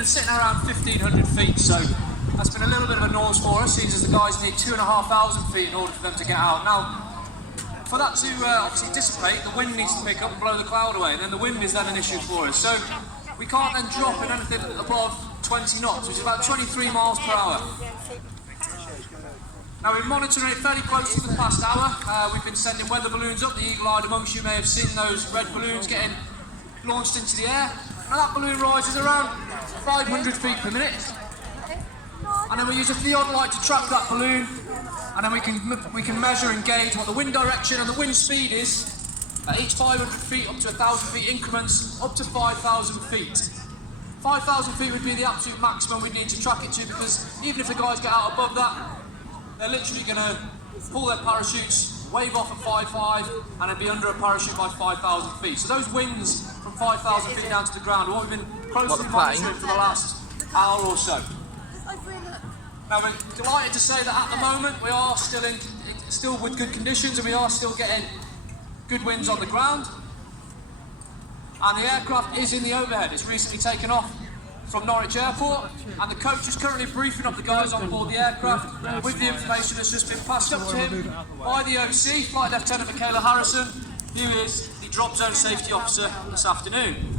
and sitting around 1,500 feet, so that's been a little bit of a noise for us, seeing as the guys need 2,500 feet in order for them to get out. Now, for that to obviously dissipate, the wind needs to pick up and blow the cloud away, and then the wind is then an issue for us. So we can't then drop in anything above 20 knots, which is about 23 miles per hour. Now we're monitoring it fairly closely for the past hour. We've been sending weather balloons up. The eagle-eyed amongst you may have seen those red balloons getting launched into the air. Now that balloon rises around 500 feet per minute. And then we use a theodolite to track that balloon, and then we can measure and gauge what the wind direction and the wind speed is at each 500 feet up to 1,000 feet increments up to 5,000 feet. 5,000 feet would be the absolute maximum we need to track it to, because even if the guys get out above that, they're literally going to pull their parachutes, wave off at 5.5 and then be under a parachute by 5,000 feet. So those winds from 5,000 feet down to the ground are what we've been closely monitoring for the last hour or so. Now we're delighted to say that at the moment we are still with good conditions, and we are still getting good winds on the ground. And the aircraft is in the overhead. It's recently taken off from Norwich Airport, and the coach is currently briefing up the guys on board the aircraft with the information that's just been passed up to him by the OC, Flight Lieutenant Michaela Harrison, who is the Drop Zone Safety Officer this afternoon.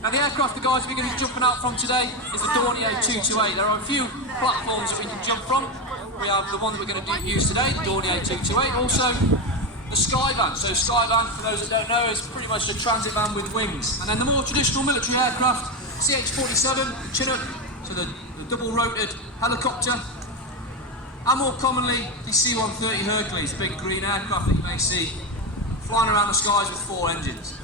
Now the aircraft the guys are going to be jumping out from today is the Dornier 228. There are a few platforms that we can jump from. We have the one that we're going to use today, the Dornier 228, also the Skyvan. So Skyvan, for those that don't know, is pretty much a transit van with wings. And then the more traditional military aircraft, CH-47, Chinook, so the double-rotored helicopter, and more commonly the C-130 Hercules, the big green aircraft that you may see flying around the skies with 4 engines.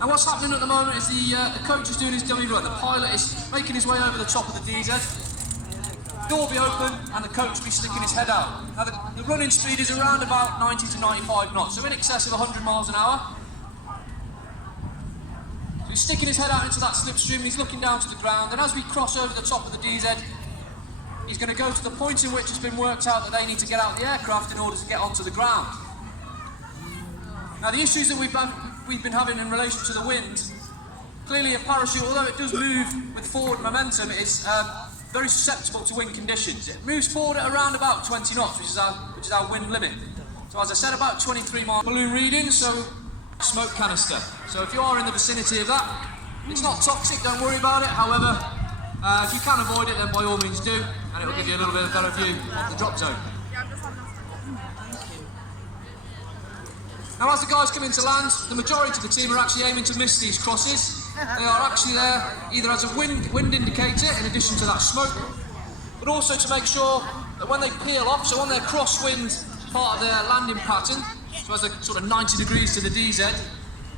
Now what's happening at the moment is the coach is doing his dummy run. The pilot is making his way over the top of the DZ. Door will be open and the coach will be sticking his head out. Now the running speed is around about 90 to 95 knots, so in excess of 100 miles an hour. So he's sticking his head out into that slipstream and he's looking down to the ground, and as we cross over the top of the DZ, he's going to go to the point in which it's been worked out that they need to get out of the aircraft in order to get onto the ground. Now the issues that we've been having in relation to the wind, clearly a parachute, although it does move with forward momentum, is very susceptible to wind conditions. It moves forward at around about 20 knots, which is our wind limit. So as I said, about 23 mile balloon reading, so smoke canister. So if you are in the vicinity of that, it's not toxic, don't worry about it. However, if you can avoid it, then by all means do, and it will give you a little bit of a better view of the drop zone. Now as the guys come into land, the majority of the team are actually aiming to miss these crosses. They are actually there either as a wind indicator in addition to that smoke, but also to make sure that when they peel off, so on their crosswind part of their landing pattern, so as they're sort of 90 degrees to the DZ,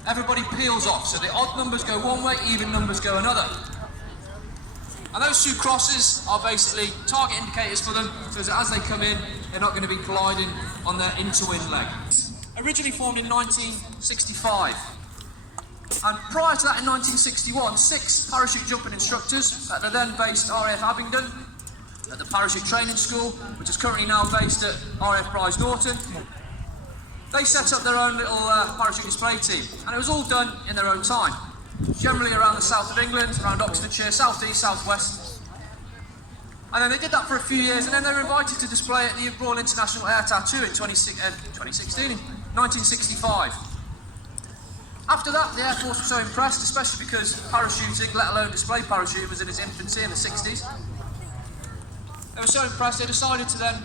everybody peels off. So the odd numbers go one way, even numbers go another. And those 2 crosses are basically target indicators for them, so that as they come in, they're not going to be colliding on their interwind leg. Originally formed in 1965, and prior to that in 1961, 6 parachute jumping instructors that are then based at RAF Abingdon at the Parachute Training School, which is currently now based at RAF Bryce Norton, they set up their own little parachute display team, and it was all done in their own time, generally around the south of England, around Oxfordshire, south east, south west. And then they did that for a few years, and then they were invited to display at the Royal International Air Tattoo in 1965. After that, the Air Force was so impressed, especially because parachuting, let alone display parachuting, was in its infancy in the 60s. They were so impressed, they decided to then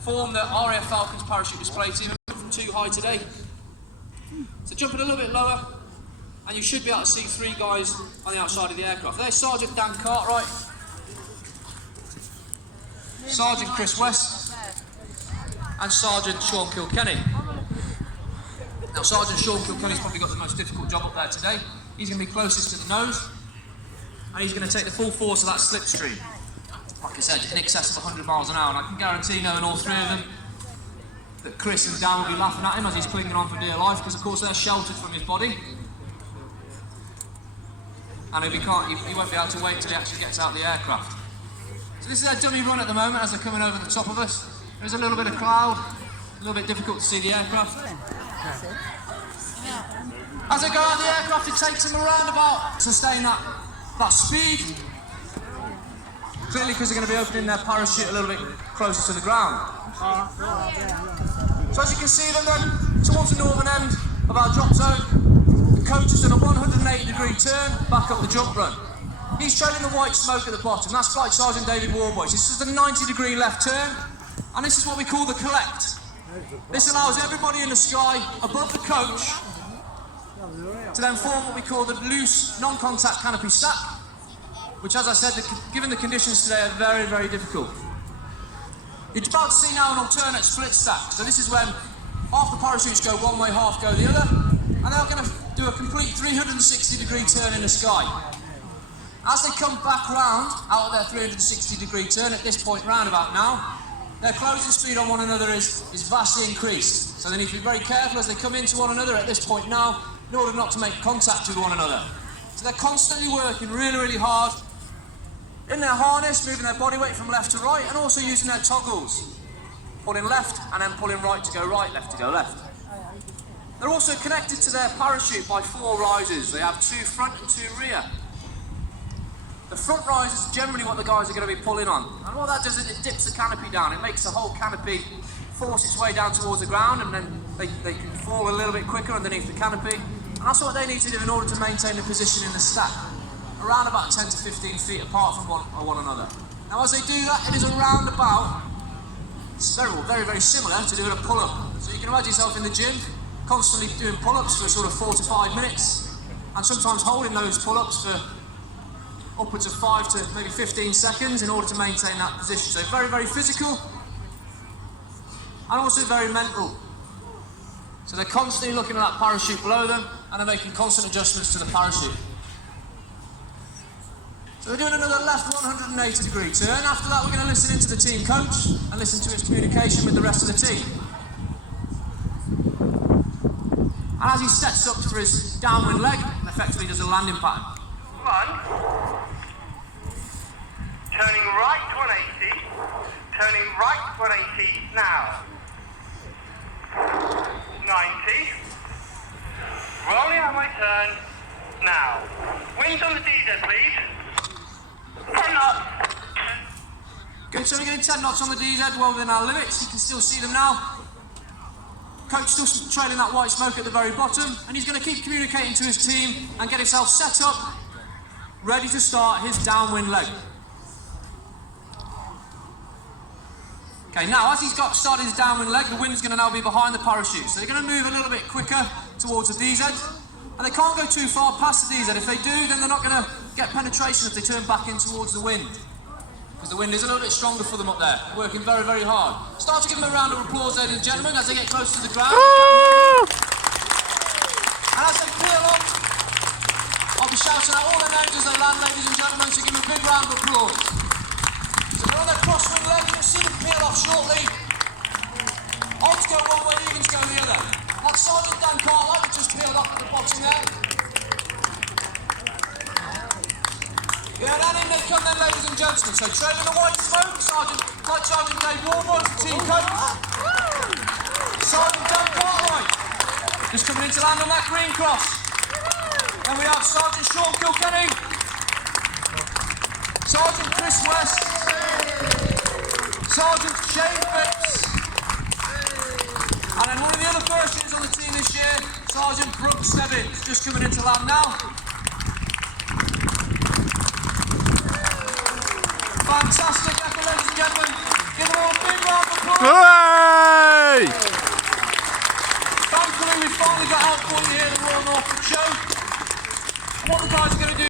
form the RAF Falcons parachute display team from 2 high today. So jumping a little bit lower, and you should be able to see 3 guys on the outside of the aircraft. There's Sergeant Dan Cartwright, Sergeant Chris West, and Sergeant Sean Kilkenny. Now Sergeant Sean Kilkenny's probably got the most difficult job up there today. He's going to be closest to the nose, and he's going to take the full force of that slipstream. Like I said, in excess of 100 miles an hour, and I can guarantee, knowing all 3 of them, that Chris and Dan will be laughing at him as he's clinging on for dear life, because of course they're sheltered from his body. And he won't be able to wait until he actually gets out of the aircraft. So this is their dummy run at the moment as they're coming over the top of us. There's a little bit of cloud, a little bit difficult to see the aircraft. As they go out of the aircraft, it takes them around about sustain that speed. Clearly because they're going to be opening their parachute a little bit closer to the ground. So as you can see them then, towards the northern end of our drop zone, the coach has done a 180-degree turn back up the jump run. He's trailing the white smoke at the bottom. That's Flight Sergeant David Warboys. This is the 90-degree left turn, and this is what we call the collect. This allows everybody in the sky above the coach to then form what we call the loose, non-contact canopy stack, which, as I said, given the conditions today, are very, very difficult. You're about to see now an alternate split stack. So this is when half the parachutes go one way, half go the other, and they're going to do a complete 360-degree turn in the sky. As they come back round out of their 360-degree turn at this point roundabout now, their closing speed on one another is vastly increased. So they need to be very careful as they come into one another at this point now in order not to make contact with one another. So they're constantly working really, really hard in their harness, moving their body weight from left to right, and also using their toggles. Pulling left and then pulling right to go right, left to go left. They're also connected to their parachute by 4 risers. They have 2 front and 2 rear. The front rise is generally what the guys are going to be pulling on. And what that does is it dips the canopy down. It makes the whole canopy force its way down towards the ground, and then they can fall a little bit quicker underneath the canopy. And that's what they need to do in order to maintain the position in the stack, around about 10 to 15 feet apart from one another. Now as they do that, it is around about, very, very similar to doing a pull-up. So you can imagine yourself in the gym, constantly doing pull-ups for sort of 4 to 5 minutes, and sometimes holding those pull-ups for upwards of 5 to maybe 15 seconds in order to maintain that position. So very, very physical, and also very mental. So they're constantly looking at that parachute below them, and they're making constant adjustments to the parachute. So we're doing another left 180-degree turn. After that, we're going to listen into the team coach and listen to his communication with the rest of the team. And as he sets up for his downwind leg, effectively does a landing pattern. 1, turning right 180, turning right 180 now. 90, rolling out my turn now. Wings on the DZ, please. 10 knots. Good, so we're getting 10 knots on the DZ, well within our limits. You can still see them now. Coach still trailing that white smoke at the very bottom, and he's going to keep communicating to his team and get himself set up, ready to start his downwind leg. Okay, now as he's got started his downwind leg, the wind's going to now be behind the parachute. So they're going to move a little bit quicker towards the DZ, and they can't go too far past the DZ. If they do, then they're not going to get penetration if they turn back in towards the wind, because the wind is a little bit stronger for them up there, working very, very hard. Start to give them a round of applause, ladies and gentlemen, as they get close to the ground. And as they peel up, I'll be shouting out all their names as they land, ladies and gentlemen, so give them a big round of applause. So they're on their crosswind leg, you'll see them peel off shortly. Odds go one way, evens go the other. That's Sergeant Dan Cartwright, who just peeled off at the bottom there. Yeah, and in they come then, ladies and gentlemen. So trailing the white smoke, Flight Sergeant Dave Warboys, the team coach. Sergeant Dan Cartwright, just coming in to land on that green cross. Then we have Sergeant Sean Kilkenny, Sergeant Chris West, Sergeant Shane Phipps, and then one of the other first years on the team this year, Sergeant Brooke Stebbins, just coming in to land now. Fantastic effort, ladies and gentlemen. Give them all a big round of applause. Hooray! Thankfully, we finally got out for you here at the Royal Norfolk Show. What the guys are going to do